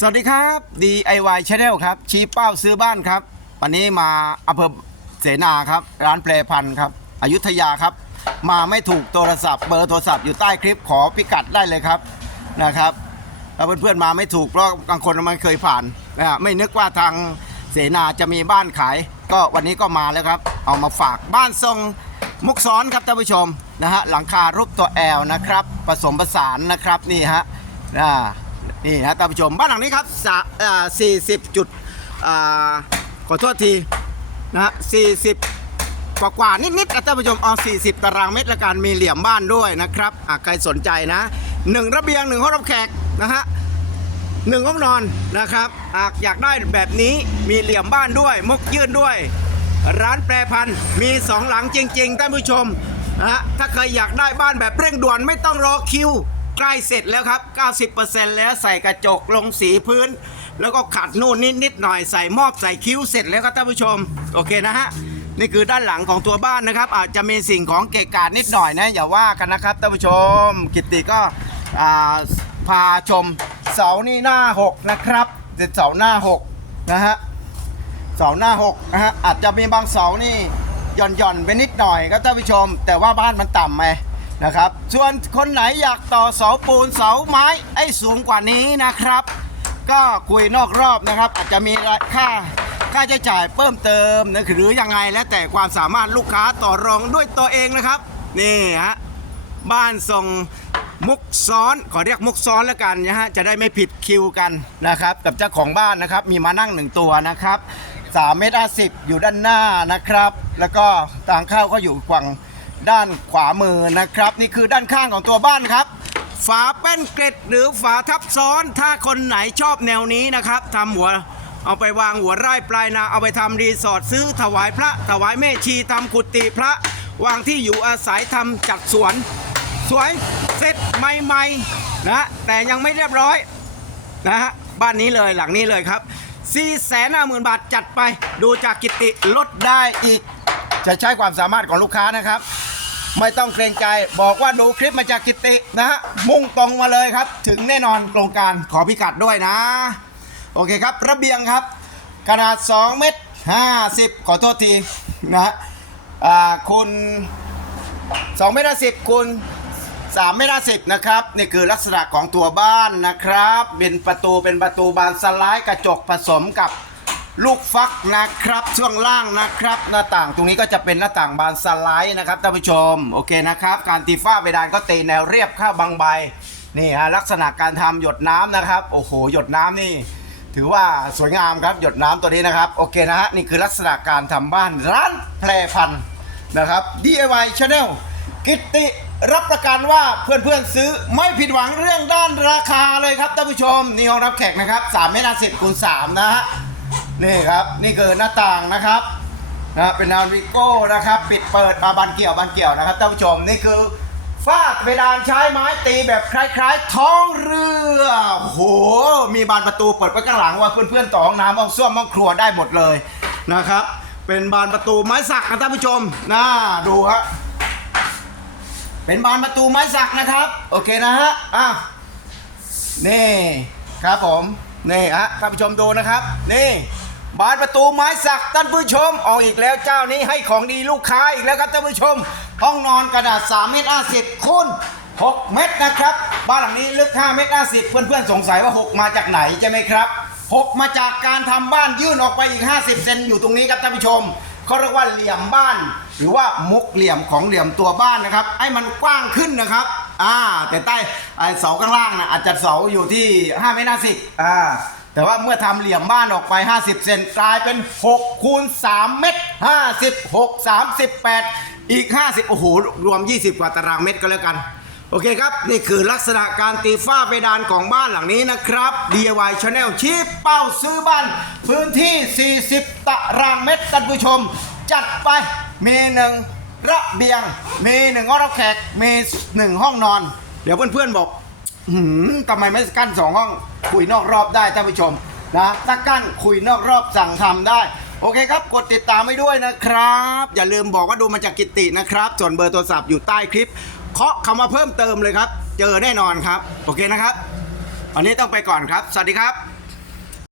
สวัสดีครับ DIY Channel ครับ ชี้เป้าซื้อบ้านครับ วันนี้มาอำเภอเสนาครับ ร้านแปรพันธ์ครับ อยุธยาครับ มาไม่ถูกโทรศัพท์เบอร์โทรศัพท์อยู่ใต้คลิปขอพิกัดได้เลยครับนะครับถ้าเพื่อนๆมาไม่ถูกเพราะบางคนมันเคยผ่านนะฮะไม่นึกว่าทางเสนาจะมีบ้านขาย ก็วันนี้ก็มาแล้วครับ เอามาฝากบ้านทรงมุกซ้อนครับท่านผู้ชมนะฮะหลังคารูปตัวแอลนะครับ ผสมผสานนะครับนี่ฮะอ่า นี่นะท่านผู้ชมบ้านหลังนี้ครับสะอ่า40จุดขอโทษทีนะฮะ40กว่ากว่านิดๆนะท่านผู้ชมเอา40 ตารางเมตรละกันมีเหลี่ยมบ้านด้วยนะครับใครสนใจนะหนึ่งระเบียงหนึ่งห้องรับแขกนะฮะหนึ่งห้องนอนนะครับหากอยากได้แบบนี้มีเหลี่ยมบ้านด้วย มุกยื่นด้วย ร้านแปรพันมีสองหลังจริงๆท่านผู้ชมนะฮะถ้าเคยอยากได้บ้านแบบเร่งด่วนไม่ต้องรอคิว ใกล้เสร็จแล้วครับ 90%แล้วใส่กระจกลงสีพื้น แล้วก็ขัดนู่นนิดนิดๆหน่อยใส่มอบใส่คิ้วเสร็จแล้วครับท่านผู้ชม โอเคนะฮะนี่คือด้านหลังของตัวบ้านนะครับ อาจจะมีสิ่งของเกะกะนิดหน่อยนะอย่าว่ากันนะครับท่านผู้ชม กิตติก็พาชมเสานี่หน้า 6 นะครับเสาหน้า 6 นะฮะเสาหน้า6นะฮะอาจจะมีบางเสานี่หย่อนหย่อนๆไปนิดหน่อยครับท่านผู้ชม แต่ว่าบ้านมันต่ำไหม นะครับ ส่วนคนไหนอยากต่อเสาปูนเสาไม้ให้สูงกว่านี้นะครับ ก็คุยนอกรอบนะครับ อาจจะมีค่าค่าใช้จ่ายเพิ่มเติมนะหรือยังไงแล้วแต่ความสามารถลูกค้าต่อรองด้วยตัวเองนะครับ นี่ฮะบ้านทรงมุกซ้อนขอเรียกมุกซ้อนแล้วกันนะฮะจะได้ไม่ผิดคิวกันนะครับ กับเจ้าของบ้านนะครับ มีมานั่งหนึ่งตัวนะครับ3เมตร50อยู่ด้านหน้านะครับ แล้วก็ทางเข้าก็อยู่ฝั่ง ด้านขวามือนะครับ นี่คือด้านข้างของตัวบ้านครับ ฝาแป้นเกล็ดหรือฝาทับซ้อน ถ้าคนไหนชอบแนวนี้นะครับทำหัวเอาไปวางหัวไร่ปลายนาเอาไปทำรีสอร์ทซื้อถวายพระ ถวายแม่ชีทำกุฏิพระ วางที่อยู่อาศัยทำจัดสวน สวยเสร็จใหม่ๆนะแต่ยังไม่เรียบร้อยนะฮะบ้านนี้เลยหลังนี้เลยครับ4 5 0 0 0 0บาทจัดไป ดูจากกิติลดได้อีก จะใช้ความสามารถของลูกค้านะครับ ไม่ต้องเกรงใจ บอกว่าดูคลิปมาจากกิตินะฮะมุ่งตรงมาเลยครับ ถึงแน่นอนโครงการขอพิกัดด้วยนะ โอเคครับ ระเบียงครับ ขนาด 2 เมตร 50 ขอโทษทีนะฮะคุณ2เมตร10คูณ3เมตร10นะครับนี่คือลักษณะของตัวบ้านนะครับ เป็นประตูเป็นประตูบานสไลด์กระจกผสมกับ ลูกฟักนะครับช่วงล่างนะครับ หน้าต่างตรงนี้ก็จะเป็นหน้าต่างบานสไลด์นะครับท่านผู้ชมโอเคนะครับ การตีฝ้าเพดานก็ตีแนวเรียบข้าบางใบนี่ฮะลักษณะการทำหยดน้ำนะครับ โอ้โห หยดน้ำนี่ ถือว่าสวยงามครับหยดน้ำตัวนี้นะครับ โอเคนะฮะนี่คือลักษณะการทำบ้านร้านแพรพันนะครับ DIY Channel กิตติรับประกันว่าเพื่อนๆซื้อไม่ผิดหวังเรื่องด้านราคาเลยครับท่านผู้ชมนี่ห้องรับแขกนะครับ3เมตรสิบคูณ3นะฮะ นี่ครับ นี่คือหน้าต่างนะครับนะเป็นแนววิโก้นะครับ ปิดเปิดมาบานเกี่ยวบานเกี่ยวนะครับท่านผู้ชมนี่คือฟาดเพดานใช้ไม้ตีแบบคล้ายๆ ท้องเรือโหมีบานประตูเปิดไว้ข้างหลังว่าเพื่อนๆต่อห้องน้ำห้องส้วมห้องครัวได้หมดเลยนะครับ เป็นบานประตูไม้สักนะท่านผู้ชมน่าดูฮะเป็นบานประตูไม้สักนะครับ โอเคนะฮะอะนี่ครับผมนี่ฮะท่านผู้ชมดูนะครับ นี่ บานประตูไม้สักท่านผู้ชมออกอีกแล้วเจ้านี้ให้ของดีลูกค้าอีกแล้วครับท่านผู้ชม ห้องนอนกระดาษ3เมตร50คูณ6เมตรนะครับ บ้านหลังนี้ลึก5เมตร50เพื่อนๆสงสัยว่า 6 มาจากไหนใช่ไหมครับ6มาจากการทำบ้านยื่นออกไปอีก 50 เซนอยู่ตรงนี้ครับท่านผู้ชมเขาเรียกว่าเหลี่ยมบ้าน หรือว่ามุกเหลี่ยมของเหลี่ยมตัวบ้านนะครับให้มันกว้างขึ้นนะครับอ่าแต่ใต้เสาข้างล่างนะอาจจะเสาอยู่ที่5เมตร50อ่า แต่ว่าเมื่อทำเหลี่ยมบ้านออกไป 50 เซนกลายเป็น 6 คูณ 3 เมตร 56 38 อีก 50 โอ้โห รวม 20 กว่าตารางเมตรก็แล้วกัน โอเคครับ นี่คือลักษณะการตีฝ้าเพดานของบ้านหลังนี้นะครับ DIY Channel ชี้เป้าซื้อบ้าน พื้นที่ 40 ตารางเมตรท่านผู้ชม จัดไปมีหนึ่งระเบียง มีหนึ่งห้องรับแขก มีหนึ่งห้องนอน เดี๋ยวเพื่อนๆบอก หืมทำไมไม่กั้นสองห้องคุยนอกรอบได้ท่านผู้ชมนะถ้ากั้นคุยนอกรอบสั่งทำได้ โอเคครับ กดติดตามไว้ด้วยนะครับ อย่าลืมบอกว่าดูมาจากกิตตินะครับ ส่วนเบอร์โทรศัพท์อยู่ใต้คลิปเคาะคำว่าเพิ่มเติมเลยครับ เจอแน่นอนครับ โอเคนะครับ วันนี้ต้องไปก่อนครับ สวัสดีครับ